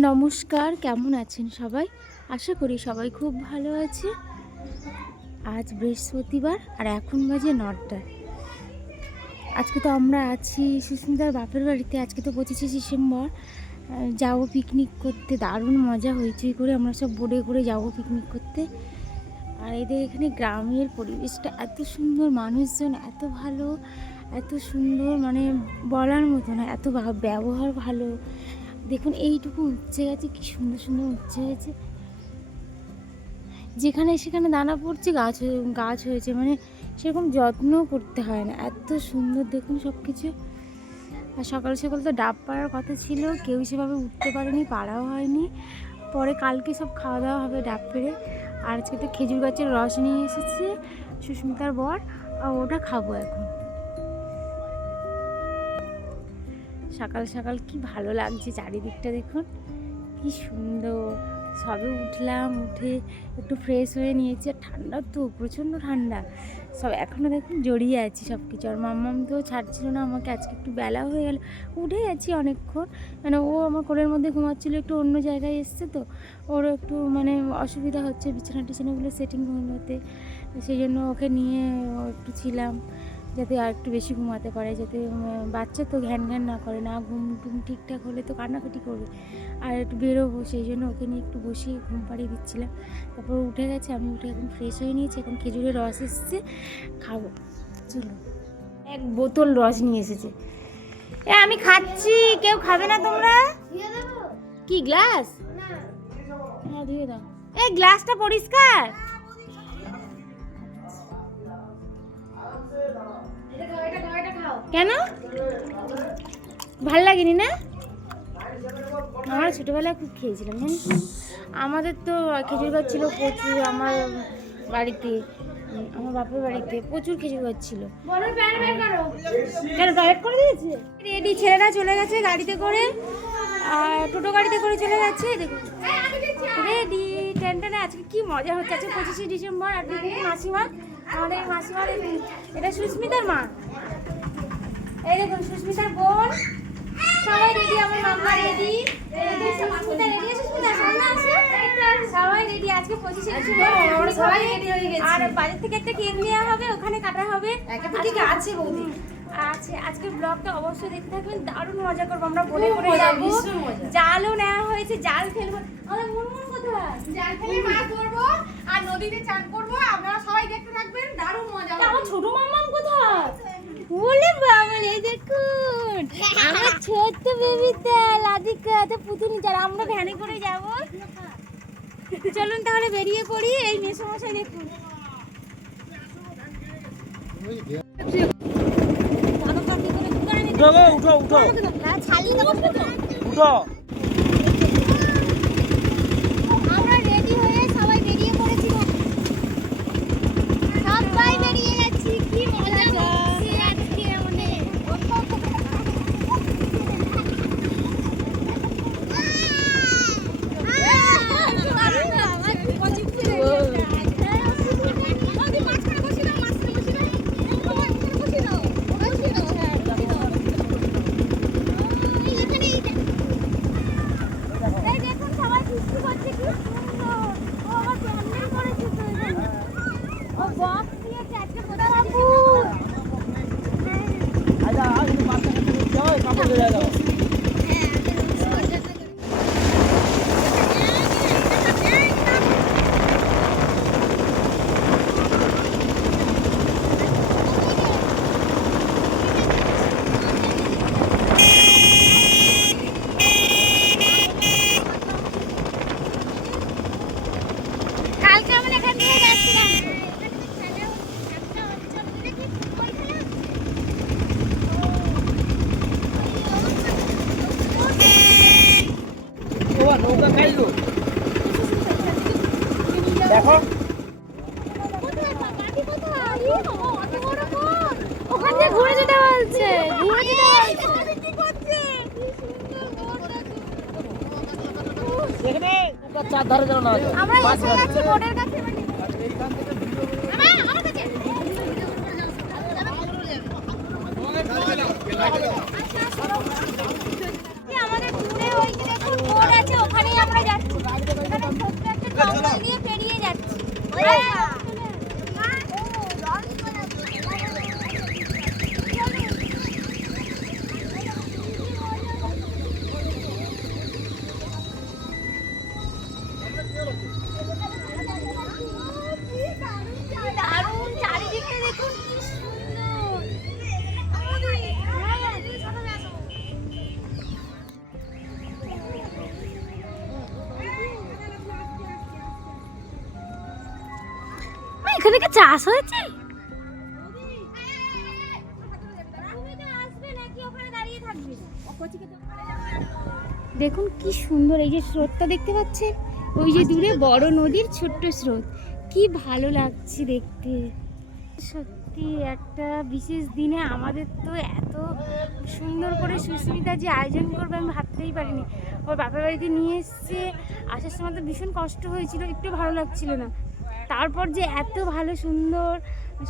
নমস্কার, কেমন আছেন সবাই? আশা করি সবাই খুব ভালো আছে। আজ বৃহস্পতিবার আর এখন বাজে 9টা। আজকে তো আমরা আছি সুস্মিতার বাপের বাড়িতে। আজকে তো 25শে ডিসেম্বর, যাবো পিকনিক করতে। দারুণ মজা হইচই করে আমরা সব বোটে করে যাবো পিকনিক করতে। আর এদের এখানে গ্রামের পরিবেশটা এত সুন্দর, মানুষজন এত ভালো, এত সুন্দর, মানে বলার মতো না, এত ব্যবহার ভালো। দেখুন এইটুকু উচ্ছে গেছে, কি সুন্দর সুন্দর উচ্ছে হয়েছে। যেখানে সেখানে দানা পড়ছে, গাছ হয়েছে, মানে সেরকম যত্ন করতে হয় না, এত সুন্দর দেখুন সব কিছু। আর সকাল সকাল তো ডাব পাড়ার কথা ছিল, কেউ সেভাবে উঠতে পারেনি, পাড়াও হয়নি। পরে কালকে সব খাওয়া দাওয়া হবে ডাব পেড়ে। আর আজকে তো খেজুর গাছের রস নিয়ে এসেছে সুস্মিতার বর, আর ওটা খাবো এখন। সকাল সকাল কি ভালো লাগছে চারিদিকটা, দেখুন কি সুন্দর। সবে উঠলাম, উঠে একটু ফ্রেশ হয়ে নিয়েছি। আর ঠান্ডা তো প্রচণ্ড ঠান্ডা, সব এখনও দেখুন জড়িয়ে আছি সব কিছু। আর মাম্মাম তো ছাড়ছিল না আমাকে, আজকে একটু বেলা হয়ে গেল। উঠে গেছি অনেকক্ষণ, মানে ও আমার কোলের মধ্যে ঘুমাচ্ছিলো, একটু অন্য জায়গায় এসছে তো ওর একটু মানে অসুবিধা হচ্ছে বিছানা টিছানাগুলো সেটিং হতে, সেই জন্য ওকে নিয়ে একটু ছিলাম, যাতে আর একটু বেশি ঘুমাতে পারে, যাতে বাচ্চা তো ঘ্যান ঘ্যান না করে, না ঘুম টুম ঠিকঠাক হলে তো কান্নাকাটি করবে। আর একটু বেরোবো, সেই জন্য ওকে নিয়ে একটু বসিয়ে ঘুম পাড়িয়ে দিচ্ছিলাম। তারপর উঠে গেছে, আমি উঠে এখন ফ্রেশ হয়ে নিয়েছি। এখন খেজুরের রস এসেছে, খাবো। চলো, 1 বোতল রস নিয়ে এসেছে। আমি খাচ্ছি, কেউ খাবে না তোমরা? কি গ্লাস? হ্যাঁ দিয়ে দাও। এই গ্লাসটা পরিষ্কার? কেন ভাল লাগেনি না? আমরা ছোটোবেলায় খুব খেয়েছিলাম জানিস। আমাদের তো খেজুর গাছ ছিল প্রচুর, আমার বাড়িতে, আমার বাপের বাড়িতে প্রচুর খেজুর গাছ ছিল। কেন প্রাইভেট করে দিয়েছে? রেডি, ছেলেরা চলে গেছে গাড়িতে করে, আর টোটো গাড়িতে করে চলে গেছে। দেখুন রেডি, টেনটেনে। আজকে কি মজা হচ্ছে, আজকে 25শে ডিসেম্বর। আর দেখুন মাসিমা, আমাদের এই মাসিমা, দেখুন এটা সুস্মিতার মা, এই দেখুন সুস্মিতার বোন, সবাই রেডি। আমার মাম্মা রেডি, সুস্মিতা রেডি, সুস্মিতা সামনে আসো, সবাই রেডি। আজকে 25শে ডিসেম্বর, সবাই রেডি হয়ে গেছে। আর বাড়ি থেকে একটা কেক নেওয়া হবে, ওখানে কাটা হবে। ঠিক আছে বৌদি, আচ্ছা আজকে ব্লগটা অবশ্যই দেখতে থাকবেন, দারুণ মজা করবো আমরা, বলে করে যাবো। জালও নেওয়া হয়েছে, জাল ফেলবো। আমাদের মুনমুন কোথায়? জাল ফেলে মাছ ধরবো আর নদীতে চান করবো, আপনারা সবাই দেখতে থাকবেন, দারুণ মজা হবে। আমার ছোট মাম্মাম কোথায়? বলে বাবা, এই দেখুন আমার ছোট্ট বেবিটা লাদিকা, তো পুতুনি। যারা আমরা ভ্যানে করে যাব, চলুন তাহলে বেরিয়ে পড়ি। এই মেসমশাই দেখুন, উঠো উঠো উঠো। আমরা রেডি হয়ে সবাই বেরিয়ে পড়েছি, সবাই বেরিয়ে গেছি। কি মজা হচ্ছে আজকে আমাদের। কালকে আমরা এখান থেকে যাচ্ছিলাম। নৌকা খাইলো দেখো, ওখান থেকে ঘুরে যেতে বলছে, ঘুরে যেতে বলছে। এখানে নৌকা চার ধারে যেন না আমরা এসে গেছি বোর্ডের কাছে, মানে আমাদের দূরে ওই যে দেখুন বোর্ড আছে, দারুণ, চারিদিকটা দেখুন কি সুন্দর। এখানে কি চাষ হয়েছে? দেখুন কি সুন্দর, এই যে স্রোতটা দেখতে পাচ্ছেন, ওই যে দূরে বড় নদীর ছোট্ট স্রোত, কি ভালো লাগছে দেখতে। সত্যি একটা বিশেষ দিনে আমাদের তো এত সুন্দর করে সুস্মিতা যে আয়োজন করবে আমি ভাবতেই পারিনি। ওর বাপের বাড়িতে নিয়ে এসছে, আসার সময় তো ভীষণ কষ্ট হয়েছিল, একটু ভালো লাগছিল না। তারপর যে এত ভালো সুন্দর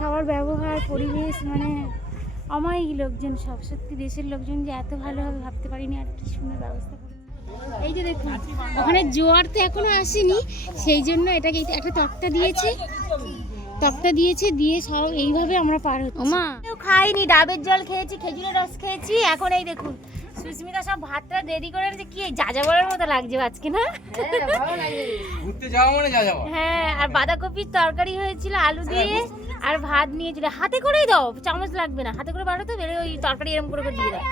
সবার ব্যবহার, পরিবেশ, মানে অমায়িক লোকজন সব, সত্যি দেশের লোকজন যে এত ভালো হবে ভাবতে পারিনি। আর কি সুন্দর ব্যবস্থা করে। এই যে দেখুন, ওখানে জোয়ার তো এখনো আসেনি, সেই জন্য এটাকে একটা তক্তা দিয়েছে, দিয়ে সব এইভাবে আমরা পার হচ্ছি। মা খাইনি, ডাবের জল খেয়েছি, খেজুরের রস খেয়েছি, এখন এই দেখুন সুস্মিতা সব ভাতটা দেরি করে এনেছে। কি যাযাবরের মতো লাগছে আজকে, না? ঘুরতে যাওয়া মানে যাযাবর। হ্যাঁ, আর বাঁধাকপির তরকারি হয়েছিল আলু দিয়ে, আর ভাত নিয়েছিল। হাতে করেই দাও, চামচ লাগবে না, হাতে করে বাড়ো তো, বেড়ে ওই তরকারি এরকম করে দিয়ে দাও।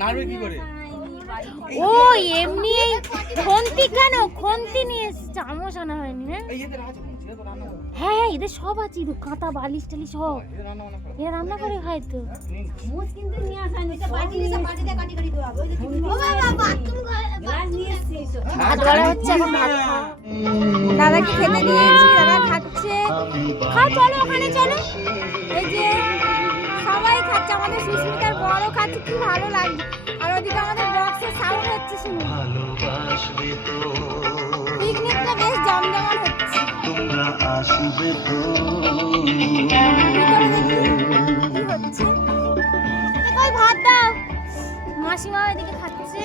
নাড়বে কি করে? ও এমনি খন্তি, কেন খন্তি নিয়ে চামচ আনা হয়নি না? হ্যাঁ, এদের সব আছে, কাঁটা বালিশ টালিশ সব এরা রান্না করে হয়তো। ভাত বাড়া হচ্ছে, এখন ভাত খাও। দাদাকে খেতে দিয়েছি, দাদা খাচ্ছে। খাও, চলো ওখানে চলো। এই যে সবাই খাচ্ছে, আমাদের সুস্মিতার বড় খাচ্ছে, কি ভালো লাগছে। আর ওদিকে আমাদের বক্সের সাউন্ড হচ্ছে, শুনুন। পিকনিকটা বেশ জমজমাট হচ্ছে। ভাত দাও, মাসিমা এদিকে খাচ্ছে।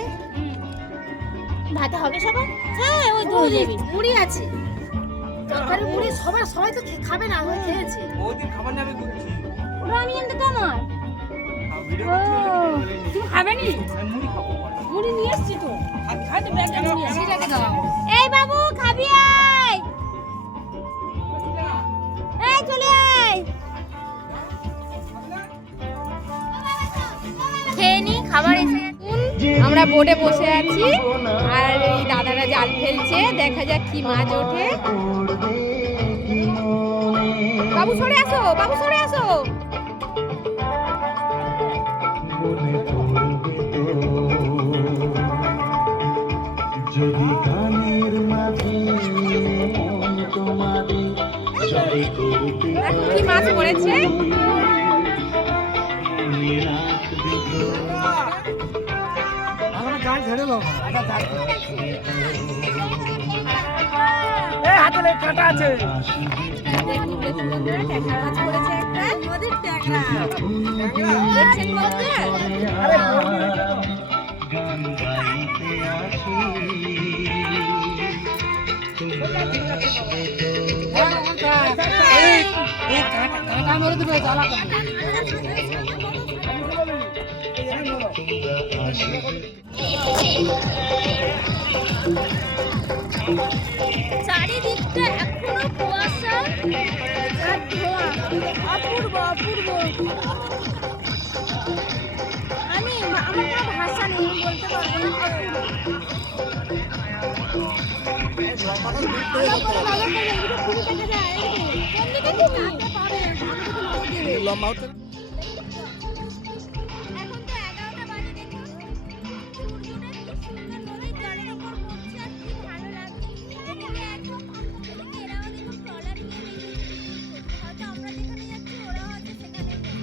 ভাতে হবে সবার? হ্যাঁ, ওই তো মুড়ি আছে, তরকারি মুড়ি সবাই তো খাবে না, আমি খেয়েছি। ওদিন খাবার নেবে ঘুরছি। ওটা আমি এনে তো আমার। তুমি খাবে নি? মুড়ি খাবো। মুড়ি নিয়ে এসছি তো। খাইতে ব্যাগটা নিয়ে এসে রেখে দাও। এই বাবু খাবি আয়, এই চলে আয়। খেয়ে নি, খাবার এসে আমরা বোটে বসে আছি, আর এই দাদারা জাল ফেলছে, দেখা যাক কি মাছ ওঠে। বাবু সরে আসো, বাবু সরে আসো। যদি গানের মাঝে তোমাদের জয় করতে দেখো কি মাছ পড়েছে। গান ছেড়ে দাও। হাতে কাটা আছে। দেখুন বন্ধুরা, ট্যাংরা মাছ পড়েছে একটা, নদীর ট্যাংরা। দেখছেন বন্ধুরা? গান গাইতে আসি কাটা মেরে দেবে, জ্বালা করবে। চারিদিকটা এখনো কুয়াশা আর ধোঁয়া, অপূর্ব অপূর্ব। আমার কোনো ভাষা নেই, আমি বলতে পারবো না। লম্বা এখন তো 11টা বাজে, দেখুন সূর্যটা কি সুন্দর ভাবে জলের উপর পড়ছে, আর কি ভালো লাগছে। এদিকে এরাও দেখুন ট্রলার নিয়ে বেরিয়েছে, হয়তো আমরা যেখানে যাচ্ছি ওরা হয়তো সেখানে যাচ্ছে।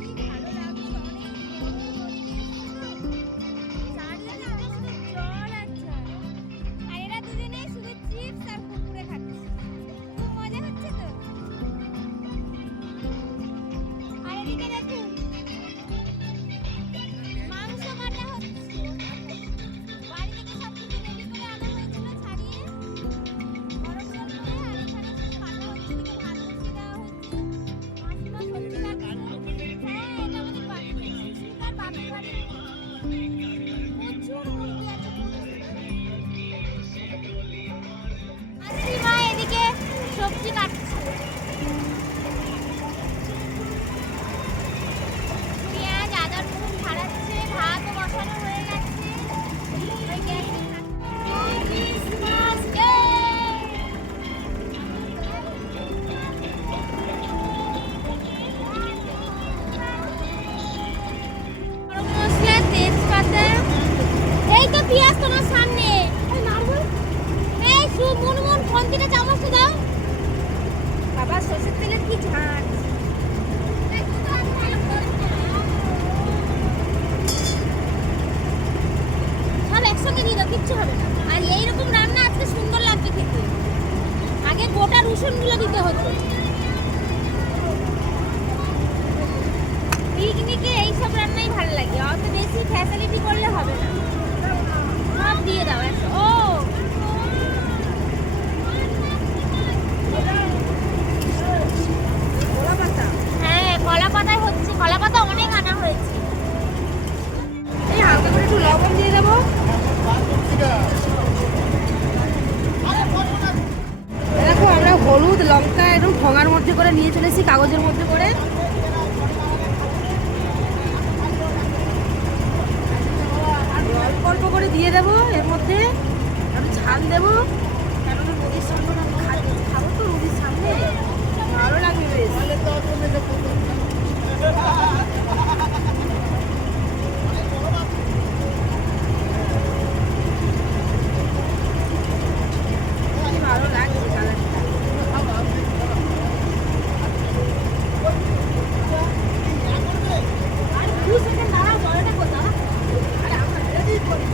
কি ভালো লাগছে, অনেক চারিদিকে শুধু জল আর জল। আর এরা দুজনে শুধু চিপস আর কুরকুরে খাচ্ছে, খুব মজা হচ্ছে তো। সবজি কাটছে। পেঁয়াজ আদা রসুন ছাড়াচ্ছে, ভাতও বসানো হয়ে গেছে। ওই গ্যাসে ক্রিসমাস ডে। গরম মশলা, তেজপাতা, এই তো পেঁয়াজ তোমার সামনে। এই মুনমুন ফোন থেকে চামচটা দাও। বাবা সরষের তেলের কি ঝাঁজ। সব একসঙ্গে দিয়ে দাও, কিচ্ছু হবে না। আর এইরকম রান্না আজকে সুন্দর লাগবে খেতে। আগে গোটা রসুনগুলো দিতে হতো। পিকনিকে এইসব রান্নাই ভালো লাগে, অত বেশি ফ্যাসিলিটি করলে হবে না। সব দিয়ে দাও। ও হ্যাঁ, কলা পাতায় হচ্ছে। কলা পাতা অনেক আনা হয়েছে। এই হালকা করে একটু লবণ দিয়ে দেবো। দেখো আমরা হলুদ লঙ্কা একদম ঠোঙার মধ্যে করে নিয়ে চলেছি, কাগজের মধ্যে করে। অল্প অল্প করে দিয়ে দেবো এর মধ্যে, একটু ঝাল দেবো। কেননা নদীর সামনে আমি খাবো তো, নদীর সামনে ভালো লাগবে বেশ। ভালো লাগছে কালারটা। আর 2 সেকেন্ড দাঁড়াও, জলটা কোথাও। আরে আমরা রেডি করি।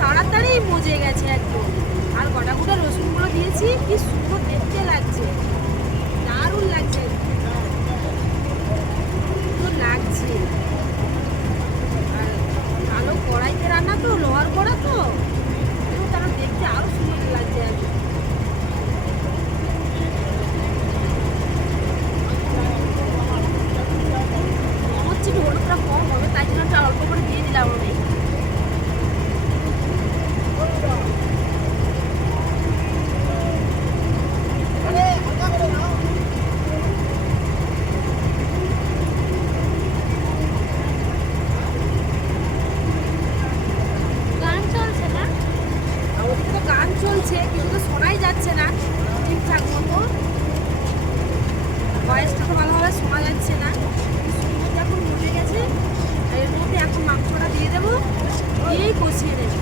তাড়াতাড়ি মজে গেছে একদম। আর গোটা গোটা রসুনগুলো দিয়েছি, কি সুন্দর দেখতে লাগছে, দারুণ লাগছে, সুন্দর লাগছে। আর ভালো কড়াইতে রান্না তো, লোহার কড়া তো, তারা দেখতে আরো সুন্দর লাগছে আর কি। হচ্ছে একটু হলুদটা কম হবে, তাই জন্য একটা অল্প করে দিয়ে দিলাম আমি। গান চলছে না? ওদিকে তো গান চলছে, কিন্তু তো শোনাই যাচ্ছে না ঠিকঠাক মতো। ভয়েসটা তো ভালোভাবে শোনা যাচ্ছে না। সুন্দর যখন মজে গেছে, এর মধ্যে এখন মাংসটা দিয়ে দেবো, দিয়েই কষিয়ে দেবো।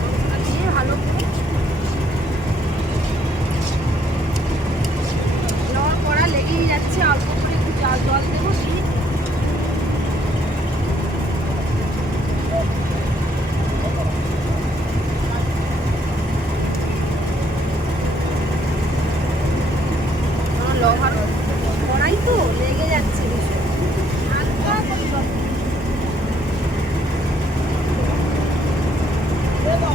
মাংসটা দিয়ে ভালো করে লবণ কড়া লেগেই যাচ্ছে, অল্প করে একটু জল দেবো, দিয়ে লোহার কড়াই তো লেগে যাচ্ছে ভীষণ। হালকা করে জল দেবো।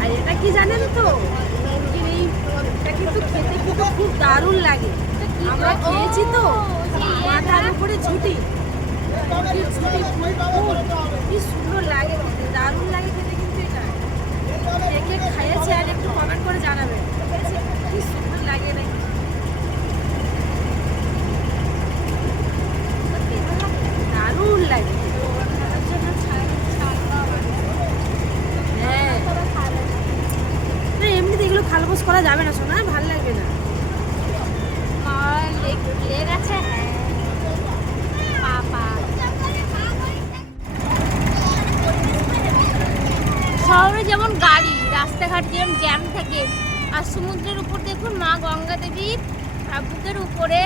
আর এটা কি জানেন তো, এটা কিন্তু খেতে কিন্তু খুব দারুণ লাগে। আমরা খেয়েছি তো, মাথার উপরে ঝুটি, কি সুন্দর লাগে খেতে, দারুণ লাগে খেতে। কিন্তু এটা কে কে খেয়েছে আর একটু কমেন্ট করে জানাবেন, কি সুন্দর লাগে নাকি। দারুণ লাগে। হ্যাঁ যাবে না শোনা, ভালো লাগবে না। মা লেগ আছে বাবা। শহরে যেমন গাড়ি, রাস্তাঘাট যেমন জ্যাম থাকে, আর সমুদ্রের উপর দেখুন মা গঙ্গা দেবীর বুকের উপরে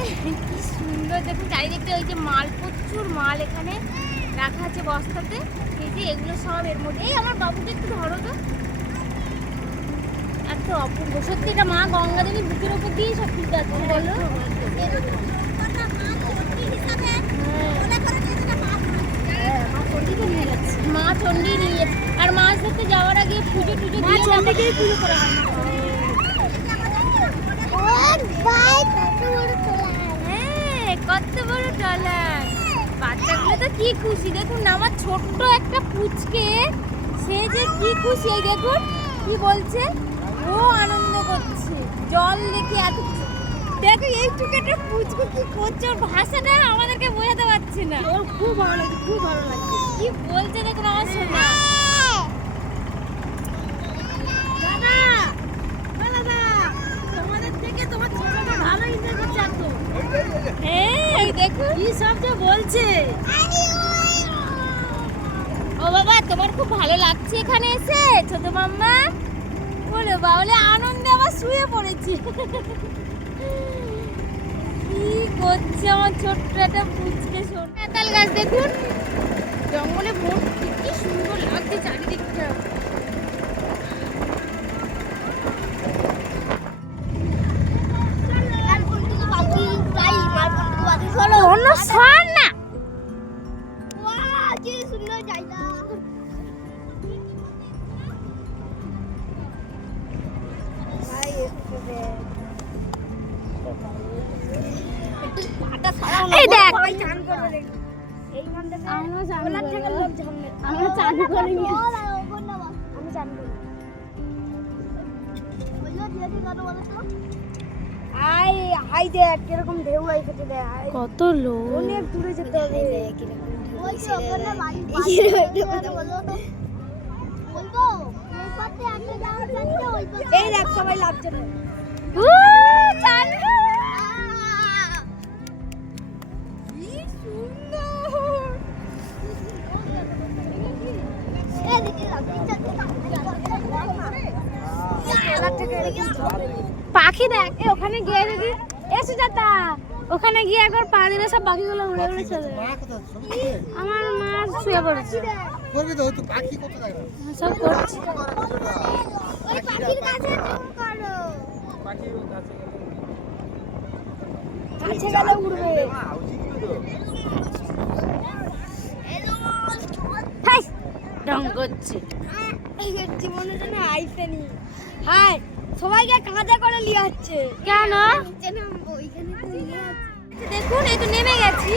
কি সুন্দর দেখুন চারিদিকটা। ওই যে মাল, প্রচুর মাল এখানে রাখা আছে বস্তাতে। এই যে এগুলো সব এর মধ্যে। এই আমার বাবুকে একটু ধরো তো, এত অপূর্ব সত্যি। এটা মা গঙ্গা দেবীর বুকের উপর দিয়ে সব কিছু আছে বলো। মা চণ্ডী নিয়ে, আর মাছ ধরতে যাওয়ার আগে পুজো টুজো দিয়ে চণ্ডীকেই পুজো করা হয়। হ্যাঁ, কত বড় ট্রলার। বাচ্চাগুলো তো কি খুশি দেখুন না, আমার ছোট্ট একটা পুচকে, সে যে কি খুশি। এই দেখুন কি বলছে, ও আনন্দ করছে জল দেখে। এত দেখো এইটুকু একটা পুচকু কি করছে, ওর ভাষাটা আমাদেরকে বোঝাতে পারছে না। ওর খুব ভালো লাগছে, খুব ভালো লাগছে। কি বলছে দেখুন আমার শোনা। দাদা, দাদা, তোমাদের থেকে তোমার ছোটটা ভালো এনজয় করছে এখন। হ্যাঁ এই দেখুন কি সব যে বলছে। ও বাবা, তোমার খুব ভালো লাগছে এখানে এসে ছোট মাম্মা? বলে বাবলে আনন্দে আবার শুয়ে পড়েছি। কি করছে আমার ছোট্ট একটা পুচকে। নাতাল গাছ দেখুন জঙ্গলে ভর্তি, কি সুন্দর লাগছে চারিদিকটা। অন্য সর না। কি সুন্দর জায়গা। এই দেখ, আমরা চান করে কত লোক, অনেক দূরে যেতে হবে। এই দেখ সবাই লাভছে না। পাখি দেখ, ওখানে গিয়ে দেখি। এসে যাতা ওখানে গিয়ে একবার পা দিলে সব পাখিগুলো উড়ে উড়ে চলে যায়। আমার মা শুয়ে পড়েছে, করবি তো তুই পাখি কত জায়গা সব করছে। ওই পাখির কাছে করো পাখির কাছে গেলে উড়বে। ঢং করছে। জীবনে যেন আইসেনি। হাই, সবাইকে কাঁধে করে নিয়ে যাচ্ছে। কেন? দেখুন এই তো নেমে গেছি,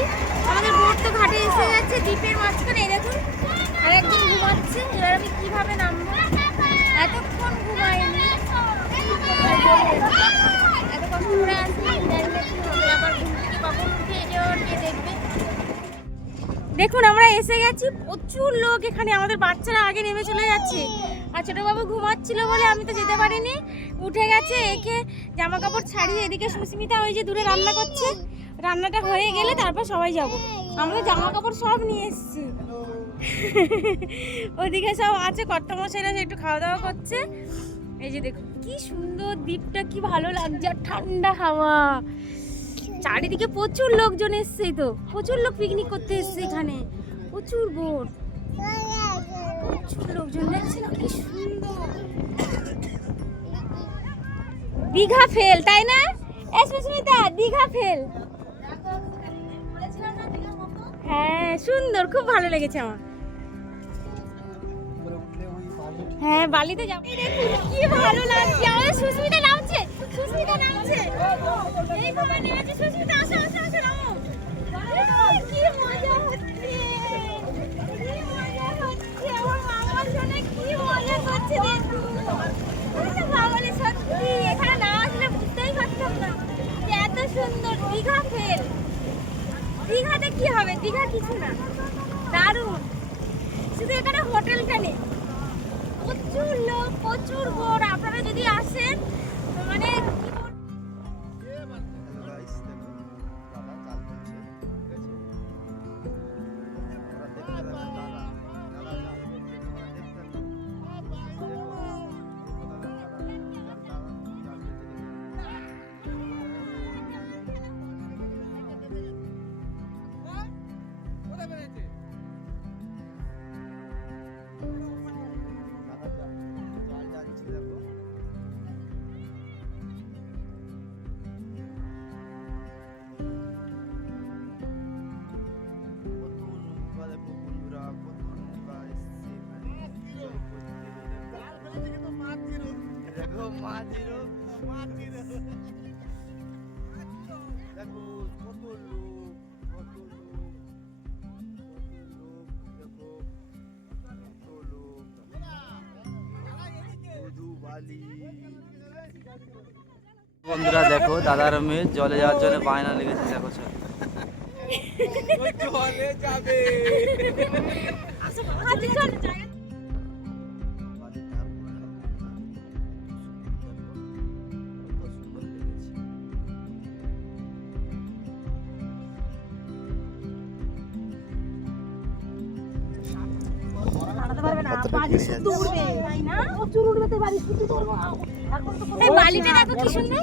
আমাদের বোট তো ঘাটে এসে গেছে, দ্বীপের মাঝখানে। এই দেখুন আর একজন ঘুমাচ্ছে। এবার আমি কিভাবে নামবো? এতক্ষণ ঘুমাইনি, এত কষ্ট করে আসি, জানি না কি হবে। আবার ঘুম থেকে কখন উঠে এটাও কে দেখবে। দেখুন আমরা এসে গেছি, প্রচুর লোক এখানে। আমাদের বাচ্চারা আগে নেমে চলে যাচ্ছে, আর ছোটো বাবু ঘুমাচ্ছিল বলে আমি তো যেতে পারিনি। উঠে গেছে, একে জামা কাপড় ছাড়িয়ে এদিকে সুস্মিতা ওই যে দূরে রান্না করছে। রান্নাটা হয়ে গেলে তারপর সবাই যাব। আমরা জামা কাপড় সব নিয়ে এসেছি। ওইদিকে সব আছে, কর্তামশাইরা একটু খাওয়া দাওয়া করছে। এই যে দেখুন কি সুন্দর দ্বীপটা, কি ভালো লাগছে, আর ঠান্ডা হাওয়া। চারিদিকে প্রচুর লোকজন এসছে, তো প্রচুর লোক পিকনিক করতে এসছে এখানে। প্রচুর বোট, প্রচুর লোকজন, দেখছেন কি সুন্দর। দীঘা ফেল, তাই না? সুস্মিতা, দীঘা ফেল। হ্যাঁ সুন্দর, খুব ভালো লেগেছে আমার। হ্যাঁ বালিতে যাবো। কি ভালো লাগছে আমার। সুস্মিতা নামছে, সুস্মিতা নামছে। এইভাবে নেমেছে সুস্মিতা। আসো আসো আসো, নামো। কি মজা হচ্ছে, কি মজা হচ্ছে। আমার মামার জন্য কি মজা করছে দেখুন। বাবালে সত্যি এখানে না আসলে বুঝতেই পারতাম না যে এত সুন্দর। দীঘা ফেল। দীঘাতে কি হবে, দীঘা কিছু না, দারুণ। শুধু এখানে হোটেলটা নেই, প্রচুর লোক, প্রচুর বোট। আপনারা যদি আসেন মানে দেখো মাঝিরও দেখো কত লোক কত লোক দেখো কত লোক মধুবালি। বন্ধুরা দেখো দাদার মেয়ে জলে যাওয়ার জন্য বায়না লেগেছে দেখো সব। জলে যাবে এই বালিটা দেখো কি সুন্দর।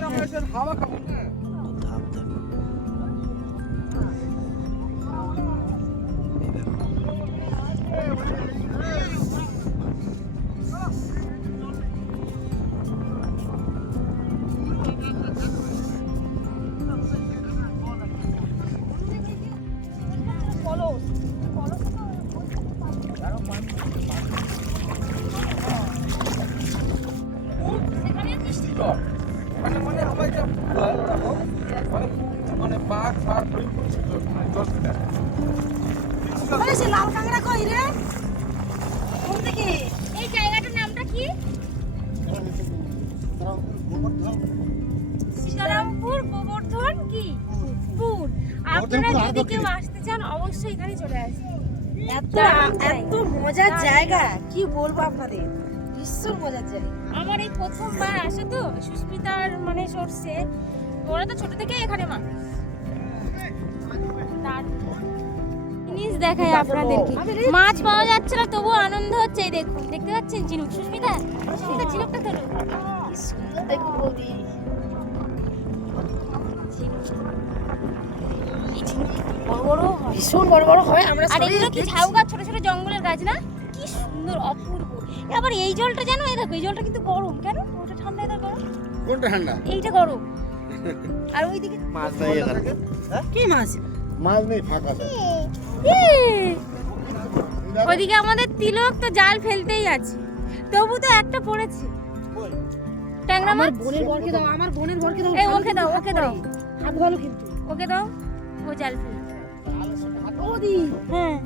লাল কাঁকড়া কই রে? কোন দিকে? এই জায়গাটার নামটা কি? সীতারামপুর গোবর্ধন কি পুর। আপনারা যদি কেউ আসতে চান অবশ্যই এখানে চলে আসবেন। এত মজার জায়গা কি বলবো আপনাদের, ভীষণ মজার জায়গা। আমার এই প্রথমবার আসে তো সুস্মিতার মানে সরষে, ওরা তো ছোট থেকে এখানে মানুষ। তার জিনিস দেখায় আপনাদেরকে, মাছ পাওয়া যাচ্ছে না তবু আনন্দ হচ্ছে। এই দেখুন, দেখতে পাচ্ছেন ঝিনুক। সুস্মিতা সুস্মিতা ঝিনুকটা ধরো, দেখুন বৌদি, বড় বড় হয়, ভীষণ বড় বড় হয়। আমরা আর এগুলো কি ঝাউ গাছ, ছোট ছোট জঙ্গলের গাছ না? কি সুন্দর অপূর্ব। আবার এই জলটা জানো, এই দেখো এই জলটা কিন্তু গরম। কেন? ওটা ঠান্ডা, এটা গরম। কোনটা ঠান্ডা? এইটা গরম। আর ওইদিকে মাছ নাই এখানে। কি মাছ? মাছ নেই, ফাঁকা সব। ওইদিকে আমাদের তিলক তো জাল ফেলতেই আছে, তবু তো একটা পড়েছে ট্যাংরা মাছ। বোনের বরকে দাও, আমার বোনের বরকে দাও। এই ওকে দাও, ওকে দাও, হাত ভালো কিন্তু। ওকে দাও, ও জাল ফেল। বৌদি, হ্যাঁ,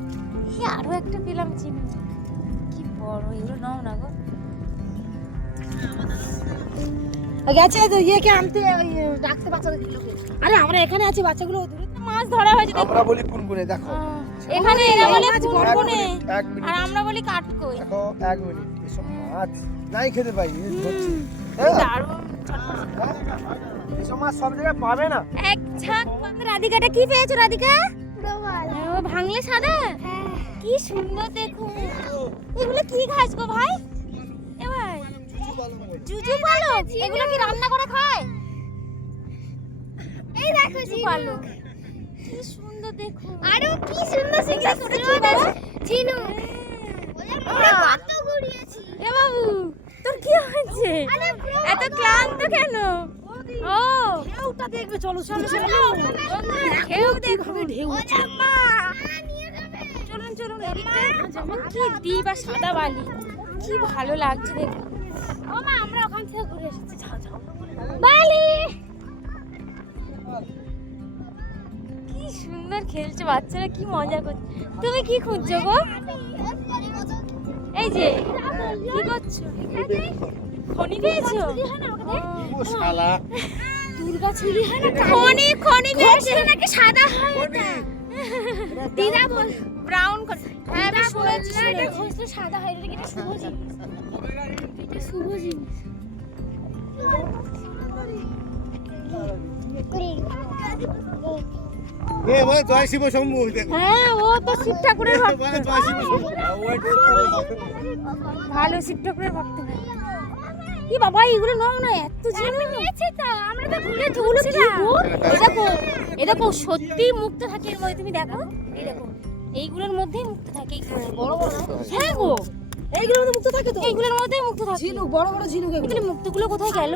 এই আরো একটা পেলাম চিনি, কি বড়। এগুলো নাও না গো। গেছে তো ইয়েকে আনতে, ওই ডাকতে বাচ্চাদের গুলোকে। আরে আমরা এখানে আছি, বাচ্চাগুলো দূরে। মাছ ধরা হয়েছে দেখো। আমরা বলি কুনকুনে দেখো। এখানে এরা বলে মাছ কুনকুনে, এক মিনিট আর আমরা বলি কাটকই। দেখো 1 মিনিট। এসব মাছ নাই খেতে পাই, ধরছি। হ্যাঁ, দারুণ। এসব মাছ সব জায়গায় পাবে না। এক ঝাঁক রাধিকাটা কি পেয়েছো? রাধিকা ও ভাঙলে সাদা, কি সুন্দর দেখুন। এগুলো কি ঘাস গো ভাই? এ ভাই, জুজু পালক। এগুলো কি রান্না করে খায়? এই দেখো জুজু পালক, কি সুন্দর দেখুন। আরো কি সুন্দর শিখে করেছো বাবা। চিনু ওরা কত ঘুরিয়েছি। এ বাবু, তোর কি হয়েছে? এত ক্লান্ত কেন? ও ঢেউটা দেখবে, চলো চলো চলো। ঢেউ দেখো, ঢেউ চলুন চলুন। কি দ্বীপ আর সাদা বালি, কি ভালো লাগছে দেখুন। ও মা, আমরা ওখান থেকে ঘুরে এসেছি। যাও যাও, বালি কি সুন্দর খেলছে বাচ্চারা, কি মজা করছে। তুমি কি খুঁজছো গো? এই যে কি করছো? খনি পেয়েছো? ও শালা, দুর্গা চুরি হয় না, খনি খনি পেয়েছো নাকি? সাদা হয় এটা, দিদা বল ব্রাউন করে। হ্যাঁ আমি শুনেছি, এটা ঘষলে সাদা হয়। এটা শুভ জিনিস, এটা শুভ জিনিস। এ বলে জয় শিব শম্ভু দেখো। হ্যাঁ, ও তো শিব ঠাকুরের ভক্ত। বলে জয় শিব শম্ভু। ভালো শিব ঠাকুরের ভক্ত। কি বাবা, এগুলো নাও না, এত জিনিস নিয়েছি তো আমরা তো ভুলে ধুলছিলাম। এই দেখো, এই দেখো, সত্যি মুক্ত থাকে এর মধ্যে। তুমি দেখো, এই দেখো, এইগুলোর মধ্যেই মুক্ত থাকে। বড় বড়। হ্যাঁ গো, এইগুলোর মধ্যে মুক্ত থাকে তো। এইগুলোর মধ্যেই মুক্ত থাকে। ঝিনুক, বড় বড় ঝিনুক এগুলো। তাহলে মুক্তগুলো কোথায় গেল?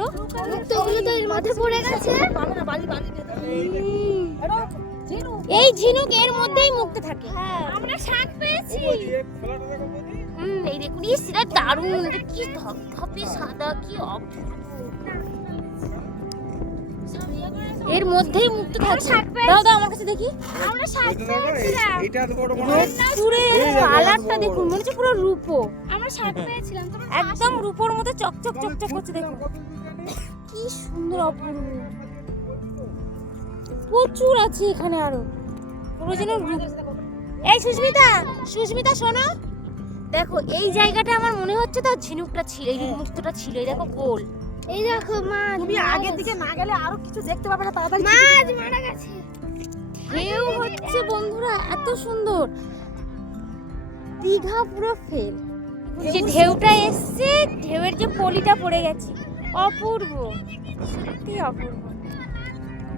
মুক্তগুলো তো এর মধ্যে পড়ে গেছে। পাবে না, বালি বালি ভেতরে। ঝিনুক, এই ঝিনুক এর মধ্যেই মুক্ত থাকে। আমরা শাক পেয়েছি। এই দেখুন সেটা দারুণ, এটা কি ধপধপে সাদা, কি অপূর্ব। এর মধ্যেই মুক্ত থাকছে। দাও দাও আমার কাছে দেখি। আমরা শার্ট পেয়েছিলাম। এটা তো বড় মনে হয়। পুরো কালারটা দেখুন, মনে হচ্ছে পুরো রূপো। আমরা শার্ট পেয়েছিলাম তো একদম রূপোর মতো চকচক চকচক করছে, দেখুন কি সুন্দর অপূর্ব। প্রচুর আছে এখানে আরো, পুরো যেন রূপ। এই সুস্মিতা, সুস্মিতা শোনো, দেখো এই জায়গাটা আমার মনে হচ্ছে তো ঝিনুকটা ছিল, এই মুক্তটা ছিল, এই দেখো গোল। এই দেখো মাছ, তুমি আগের দিকে না গেলে আরো কিছু দেখতে পাবে না, তাড়াতাড়ি মাছ মারা গেছে। ঢেউ হচ্ছে বন্ধুরা, এত সুন্দর। দীঘা পুরো ফেল। যে ঢেউটা এসছে, ঢেউয়ের যে পলিটা পড়ে গেছে, অপূর্ব, সত্যি অপূর্ব।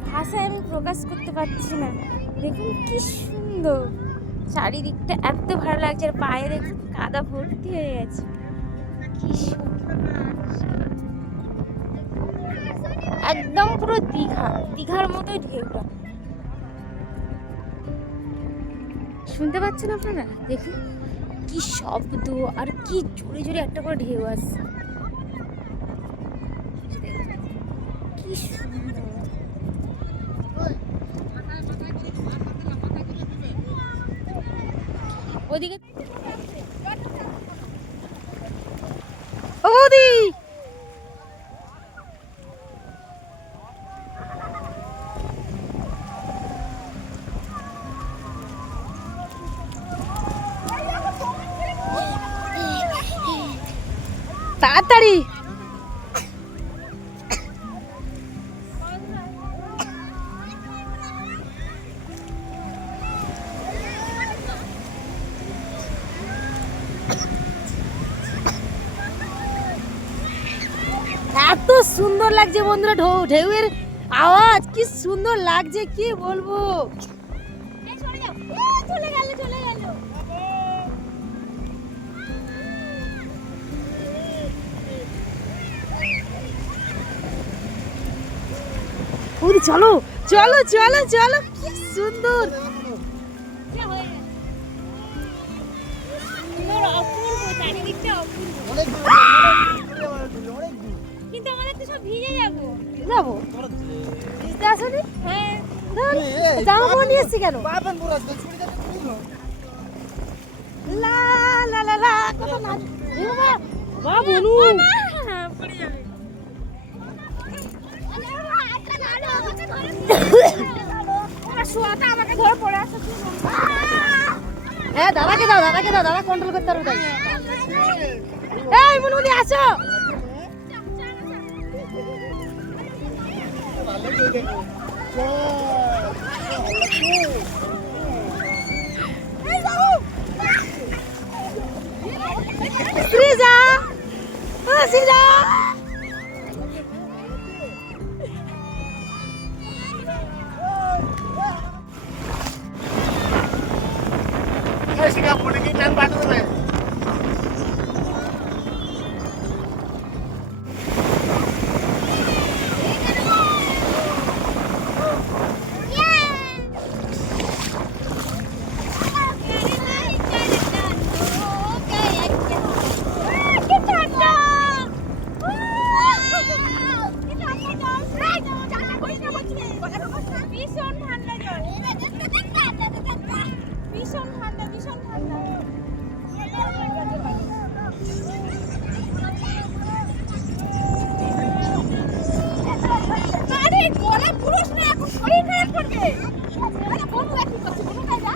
ভাষায় আমি প্রকাশ করতে পারছি না। দেখুন কি সুন্দর, চারিদিকটা এত ভালো লাগছে। আর পায়ে দেখুন কাদা ভর্তি হয়ে গেছে, কি সুন্দর। একদম পুরো দীঘার মতো ঢেউটা। শুনতে পাচ্ছেন আপনারা? দেখুন কি শব্দ, আর কি জোরে জোরে একটা করে ঢেউ আসছে, কি সুন্দর। ওদিকে ও বৌদি, তাড়াতাড়ি। এত সুন্দর লাগছে বন্ধুরা, ঢেউয়ের আওয়াজ কি সুন্দর লাগছে, কি বলবো। চলে গেল চলে গেল। বৌদি চলো চলো চলো চলো, কি সুন্দর। অপূর্ব, চারিদিকটা অপূর্ব। অনেক দূর, অনেক দূর। কিন্তু আমাদের তো সব ভিজে যাবো। যাবো ভিজতে আসনি? হ্যাঁ, জামা কাপড় নিয়ে এসছি কেন? পাবেন পুরো আজকে ছুটি যাচ্ছে পুরো। লা লা লা লা, কত নাচ। এ বাবা, বাবা বলু। পড়ে যাবে। শোয়াটা আমাকে ধরে পড়ে আসছে। হ্যাঁ দাদাকে দাও, দাদাকে দাও, দাদা কন্ট্রোল করতে পারবে তাই। এই মুনমুনি আসো। শ্রীজা, ও শ্রীজা। সেটা পড়ে গিয়ে টান বাঁধতে দেবে। ভীষণ ঠান্ডা জল, ভীষণ ঠান্ডা, ভীষণ ঠান্ডা। আরে গরম পুরুষ না, এখন শরীর খারাপ করবে। আরে বন্ধু কি করছিস? বন্ধু কাজ যা।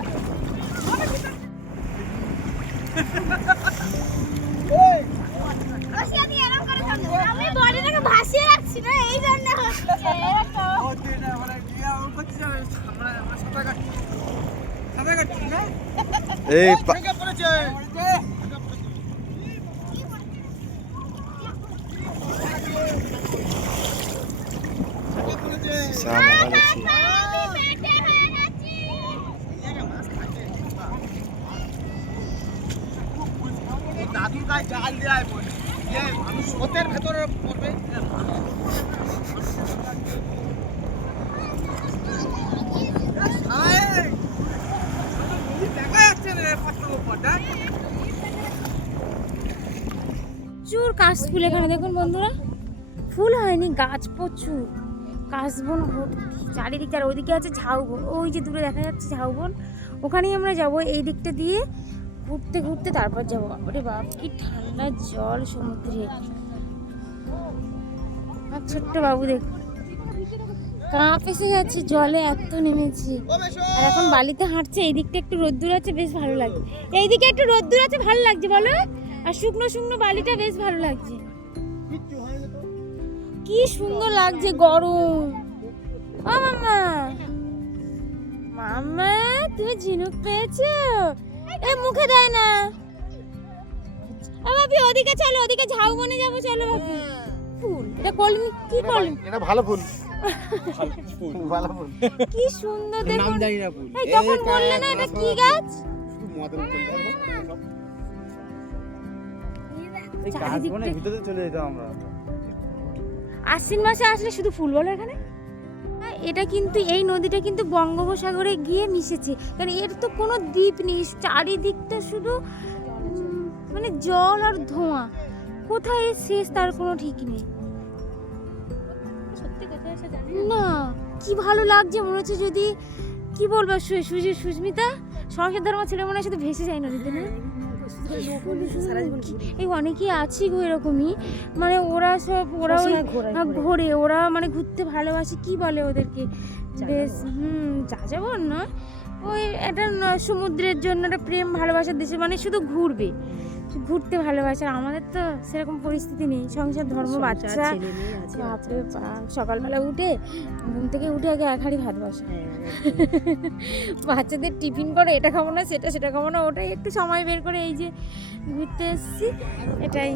আমি এরকম করে চলতে, আমি বডিটাকে ভাসিয়ে রাখছি না, এই জন্য হচ্ছে এরকম। এই দাদুর গায়ে জাল দেয় বলে মানুষ স্রোতের ভেতরে পড়বে। দেখা যাচ্ছে না পাথরের উপর। প্রচুর কাশফুল এখানে দেখুন বন্ধুরা, ফুল হয়নি, গাছ প্রচুর, কাশবন ভর্তি চারিদিকে। আর ওইদিকে আছে ঝাউবন, ওই যে দূরে দেখা যাচ্ছে ঝাউবন, ওখানেই আমরা যাব। এই দিকটা দিয়ে ঘুরতে ঘুরতে তারপর যাবো। ওরে বাপ, কি ঠান্ডা জল সমুদ্রে। আর ছোট্ট বাবু দেখুন কাঁপ এসে যাচ্ছে, জলে এত নেমেছি। আর এখন বালিতে হাঁটছে, এই দিকটা একটু রোদ্দুর আছে, বেশ ভালো লাগছে। এইদিকে একটু রোদ্দুর আছে, ভালো লাগছে বলো। আর শুকনো শুকনো বালিটা বেশ ভালো লাগছে, কি সুন্দর লাগছে। গরম। ও মাম্মা, মাম্মা তুমি ঝিনুক পেয়েছো? এ মুখে দেয় না। ভাবি ওদিকে চলো, ওদিকে ঝাউবনে যাবো, চলো ভাবি। ফুল এটা কলমি, কি কলমি? এটা ভালো ফুল। ভালো ফুল। কি সুন্দর দেখুন। নাম জানি না ফুল। এই তখন বললে না এটা কি গাছ? শুধু মদের ফুল। এই কাশবনের ভিতরে চলে যেতাম আমরা। আশ্বিন মাসে আসলে শুধু ফুল বলো এখানে। এটা কিন্তু এই নদীটা কিন্তু বঙ্গোপসাগরে গিয়ে মিশেছে, কারণ এর তো কোনো দ্বীপ নেই, চারিদিকটা শুধু মানে জল আর ধোঁয়া। কোথায় এর শেষ তার কোনো ঠিক নেই। না কি ভালো লাগছে, মনে হচ্ছে যদি কি বলবো, সুস্মিতা সংসার ধর্ম ছেলে মনে হয় শুধু ভেসে যায় নদীতে না। এই অনেকেই আছি গো এরকমই, মানে ওরা সব ওরা ওই ঘোরে, ওরা মানে ঘুরতে ভালোবাসে, কি বলে ওদেরকে, বেশ যাযাবর না, ওই একটা সমুদ্রের জন্য একটা প্রেম ভালোবাসার দেশে, মানে শুধু ঘুরবে, ঘুরতে ভালোবাসে। আর আমাদের তো সেরকম পরিস্থিতি নেই, সংসার ধর্ম, বাচ্চা। বাপরে বাপ, সকালবেলা উঠে ঘুম থেকে উঠে আগে এক হাঁড়ি ভাত বসে, বাচ্চাদের টিফিন করে, এটা খাবো না সেটা খাবো না, ওটাই একটু সময় বের করে এই যে ঘুরতে এসেছি, এটাই।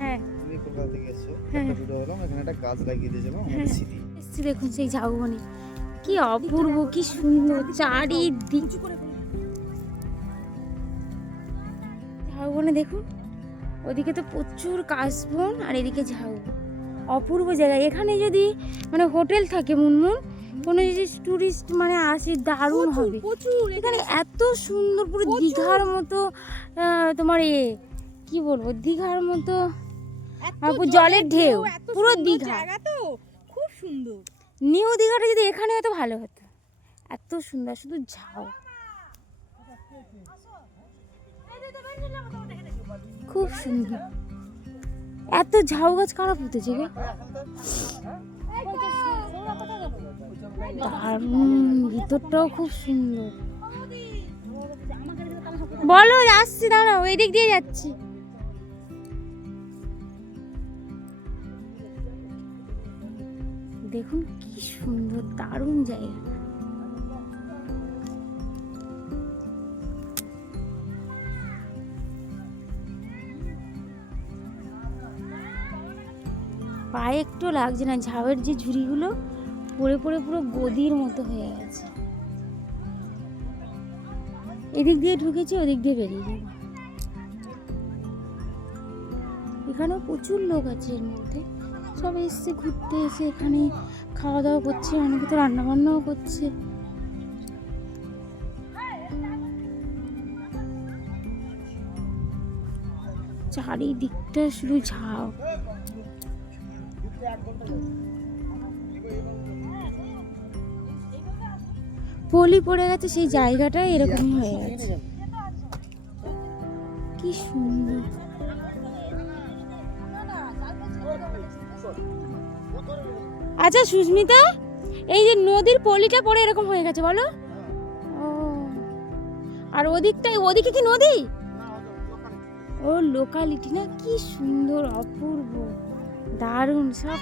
হ্যাঁ তুমি কলকাতা থেকে এসেছো, হ্যাঁ। একটা ভিডিও হলাম, এখানে একটা গাছ লাগিয়ে দিয়েছিলাম আমাদের স্মৃতি। এসেছি দেখুন সেই ঝাউবনে, কি অপূর্ব, কি সুন্দর চারিদিক। ঝাউবনে দেখুন, ওদিকে তো প্রচুর কাশবন আর এদিকে ঝাউবন, অপূর্ব জায়গা। এখানে যদি মানে হোটেল থাকে মুনমুন, কোনো যদি টুরিস্ট মানে আসে, দারুণ হবে। এখানে এত সুন্দর, পুরো দীঘার মতো, তোমার কি বলবো, দীঘার মতো জলের ঢেউ, পুরো দীঘা। খুব সুন্দর। নিউ দীঘাটা যদি এখানে হতো ভালো হতো, এত সুন্দর, শুধু ঝাউ, খুব সুন্দর। এত ঝাউ গাছ কারা পুঁতেছে গো, দারুণ, ভিতরটাও খুব সুন্দর। বলো আসছি, দাঁড়াও, এই দিক দিয়ে যাচ্ছি। দেখুন কি সুন্দর, দারুণ জায়গা। পায়ে একটু লাগছে না, ঝাউয়ের যে ঝুড়িগুলো পড়ে পড়ে পুরো গদির মতো হয়ে গেছে। এদিক দিয়ে ঢুকেছি, ওদিক দিয়ে বেরিয়ে যাবো। এখানেও প্রচুর লোক আছে, এর মধ্যে সব এসছে ঘুরতে, এসে এখানে খাওয়া দাওয়া করছে, অনেকে তো রান্না বান্নাও করছে। চারিদিকটা শুধু ঝাউ। পলি পড়ে গেছে, সেই জায়গাটা এরকমই হয়ে গেছে, কি সুন্দর। আচ্ছা সুস্মিতা, এই যে নদীর পলিটা পড়ে এরকম হয়ে গেছে বলো? ও, আর ওদিকে কি নদী? ও লোকালিটি না, কি সুন্দর, অপূর্ব, দারুণ সব।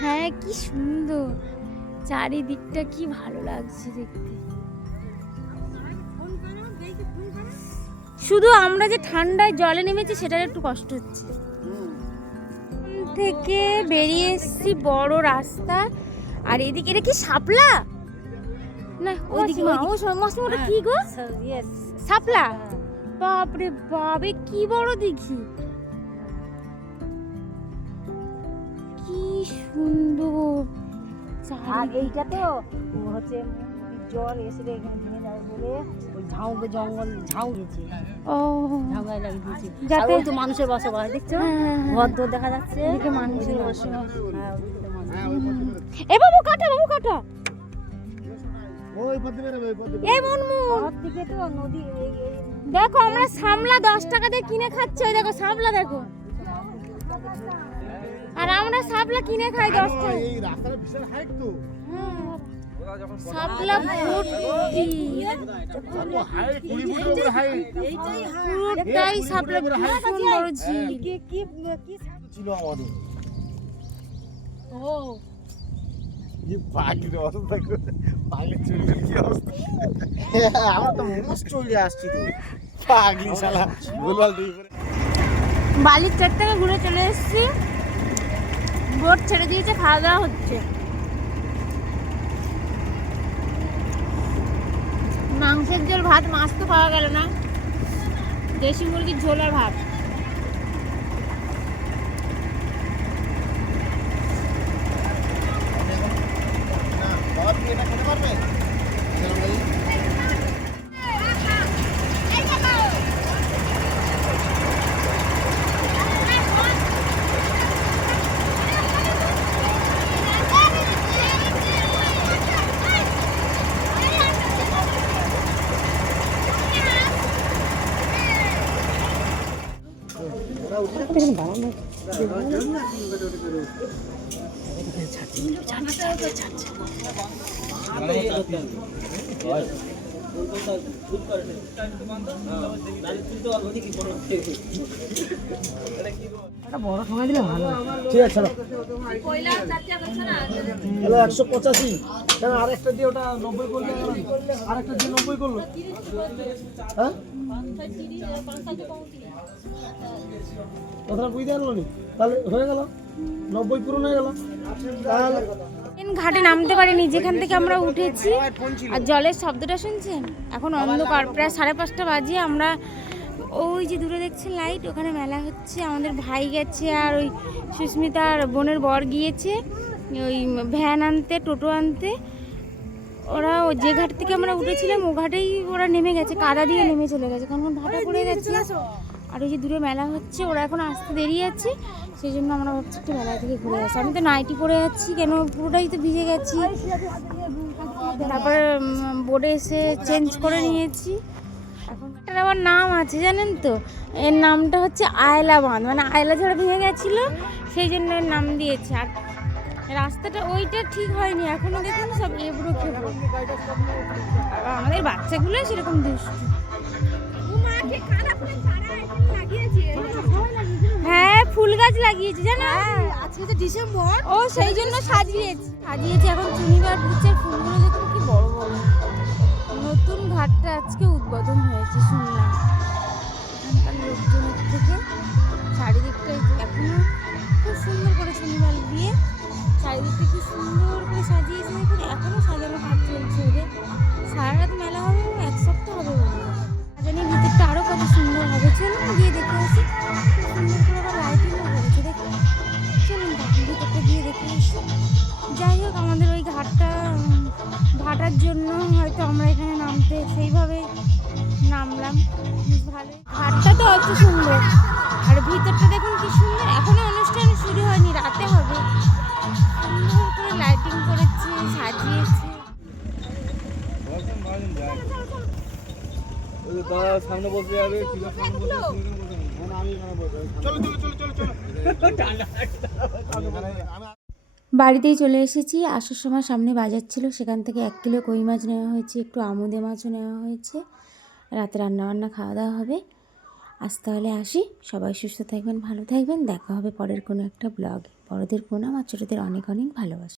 হ্যাঁ কি সুন্দর, চারিদিকটা কি ভালো লাগছে দেখতে। শুধু আমরা যে ঠান্ডায় জলে নেমেছি সেটার একটু কষ্ট হচ্ছে। থেকে বেরিয়ে এসেছি, বড় রাস্তা, আর এদিকে এটা কি শাপলা না, ওইদিকে ওটা কি গো, শাপলা। বাপরে বাবে, কি বড় দেখি, কি সুন্দর। আর এইটা তো হচ্ছে জ্বর এসে এখানে ভেঙে যাবে বলে ওই ঝাউ গেছে, ও ঝাউ গায়ে লাগিয়ে দিয়েছে। যাতে- আর ওই তো মানুষের বসবাস দেখছো, ঘর দোর দেখা যাচ্ছে, এদিকে মানুষের বসবাস। হ্যাঁ, ওইদিকে তো মানুষ। এ বাবু কাটা, বাবু কাটা। ওই পথে বেরোবে, ওই পথে এই মনমু ঘর থেকে তো নদী এই দেখো আমরা সামলা 10 টাকা দিয়ে কিনে খাচ্ছি, ওই দেখো সামলা দেখো, আর আমরা সাপলা কিনে খাই 10 টাকা। এই রাস্তাটা বিশাল হাইট তো। সাপলা ভর্তি, হাইট 20 ফুটের উপরে হাইট পুরোটাই সাপলা, ভীষণ বড় ঝিল। কি কি কি ছিল আমাদের। ও এই পাখির অবস্থা পাগলি চলবে কি অবস্থা। আমরা তো মুস চলে আসছি তো পাগলি শালা গোলবাল দিয়ে করে। বালির চার থেকে ঘুরে চলে এসেছি, বোট ছেড়ে দিয়েছে, খাওয়া দাওয়া হচ্ছে। মাংসের ঝোল, ভাত, মাছ তো পাওয়া গেল না, দেশি মুরগির ঝোল আর ভাত। বাবা তুমি এটা খেতে পারবে? একটা বড় ঠোঙা দিলে ভালো হয়। ঠিক আছে চলো। হ্যালো 185, কেন আরেকটা দিয়ে ওটা 90 করলে, আরেকটা দিয়ে 90 করলো, হ্যাঁ কথাটা বুঝতে পারলো নি, তাহলে হয়ে গেল 90 পূরণ হয়ে গেল। তাহলে ঘাটে নামতে পারিনি, যেখান থেকে আমরা উঠেছি। আর জলের শব্দটা শুনছেন? এখন অন্ধকার, প্রায় 5:30 বাজে। আমরা ওই যে দূরে দেখছেন লাইট, ওখানে মেলা হচ্ছে। আমাদের ভাই গেছে, আর ওই সুস্মিতার বোনের বর গিয়েছে ওই ভ্যান আনতে, টোটো আনতে। ওরা যে ঘাট থেকে আমরা উঠেছিলাম ও ঘাটেই ওরা নেমে গেছে, কাদা দিয়ে নেমে চলে গেছে, কারণ ভাটা পড়ে গেছে। আর ওই যে দূরে মেলা হচ্ছে, ওরা এখন আসতে দেরি আছে, সেই জন্য আমরা ভাবছি একটু মেলা থেকে ঘুরে আসি। আমি তো নাইটি পরে যাচ্ছি, কেন পুরোটাই তো ভিজে গেছি। তারপরে বোর্ডে এসে চেঞ্জ করে নিয়েছি। এখন এটার আবার নাম আছে জানেন তো, এর নামটা হচ্ছে আয়লা বাঁধ, মানে আয়লা ঝড় ভেঙে গেছিলো, সেই জন্য এর নাম দিয়েছে। আর রাস্তাটা ওইটা ঠিক হয়নি এখনো, দেখুন সব এবড়ো খেবড়ো। আর আমাদের বাচ্চাগুলো সেরকম দুষ্টু। হ্যাঁ ফুল গাছ লাগিয়েছি জানো, আজকে তো ডিসেম্বর, ও সেই জন্য সাজিয়েছি। এখন চুনিবার ব্রিজের ফুলগুলো দেখুন কি বড় বড়। নতুন ঘাটটা আজকে উদ্বোধন হয়েছে শুনলাম, এখানকার লোকজনের থেকে। চারিদিকটা এখনো খুব সুন্দর করে চুনিবার দিয়ে চারিদিকটা কি সুন্দর করে সাজিয়েছে দেখুন। এখনো সাজানো কাজ চলছে ওদের। সারা রাত মেলা হবে, 1 সপ্তাহ হবে বলে। জানি ভিতরটা আরো কত সুন্দর হবে, চলুন গিয়ে দেখে আসি। খুব সুন্দর করে আবার লাইটিংও করেছে দেখুন, চলুন ভিতরটা গিয়ে দেখে আসি। যাই হোক, আমাদের ওই ভাটার জন্য হয়তো আমরা এখানে নামতে সেইভাবে নামলাম। বেশ ভালো, ঘাটটা তো অত সুন্দর, আর ভিতরটা দেখুন কি সুন্দর। এখনো অনুষ্ঠান শুরু হয়নি, রাতে হবে। সুন্দর করে লাইটিং করেছে, সাজিয়েছে। সামনে বসে যাবে, চলো চলো চলো চলো চলো। বাড়িতেই চলে এসেছি। আসার সময় সামনে বাজার ছিল, সেখান থেকে 1 কিলো কই মাছ নেওয়া হয়েছে, একটু আমুদে মাছও নেওয়া হয়েছে। রাতে রান্নাবান্না খাওয়া দাওয়া হবে। আজ তাহলে আসি, সবাই সুস্থ থাকবেন, ভালো থাকবেন। দেখা হবে পরের কোনো একটা ব্লগে। বড়দের প্রণাম আর ছোটদের অনেক অনেক ভালোবাসা।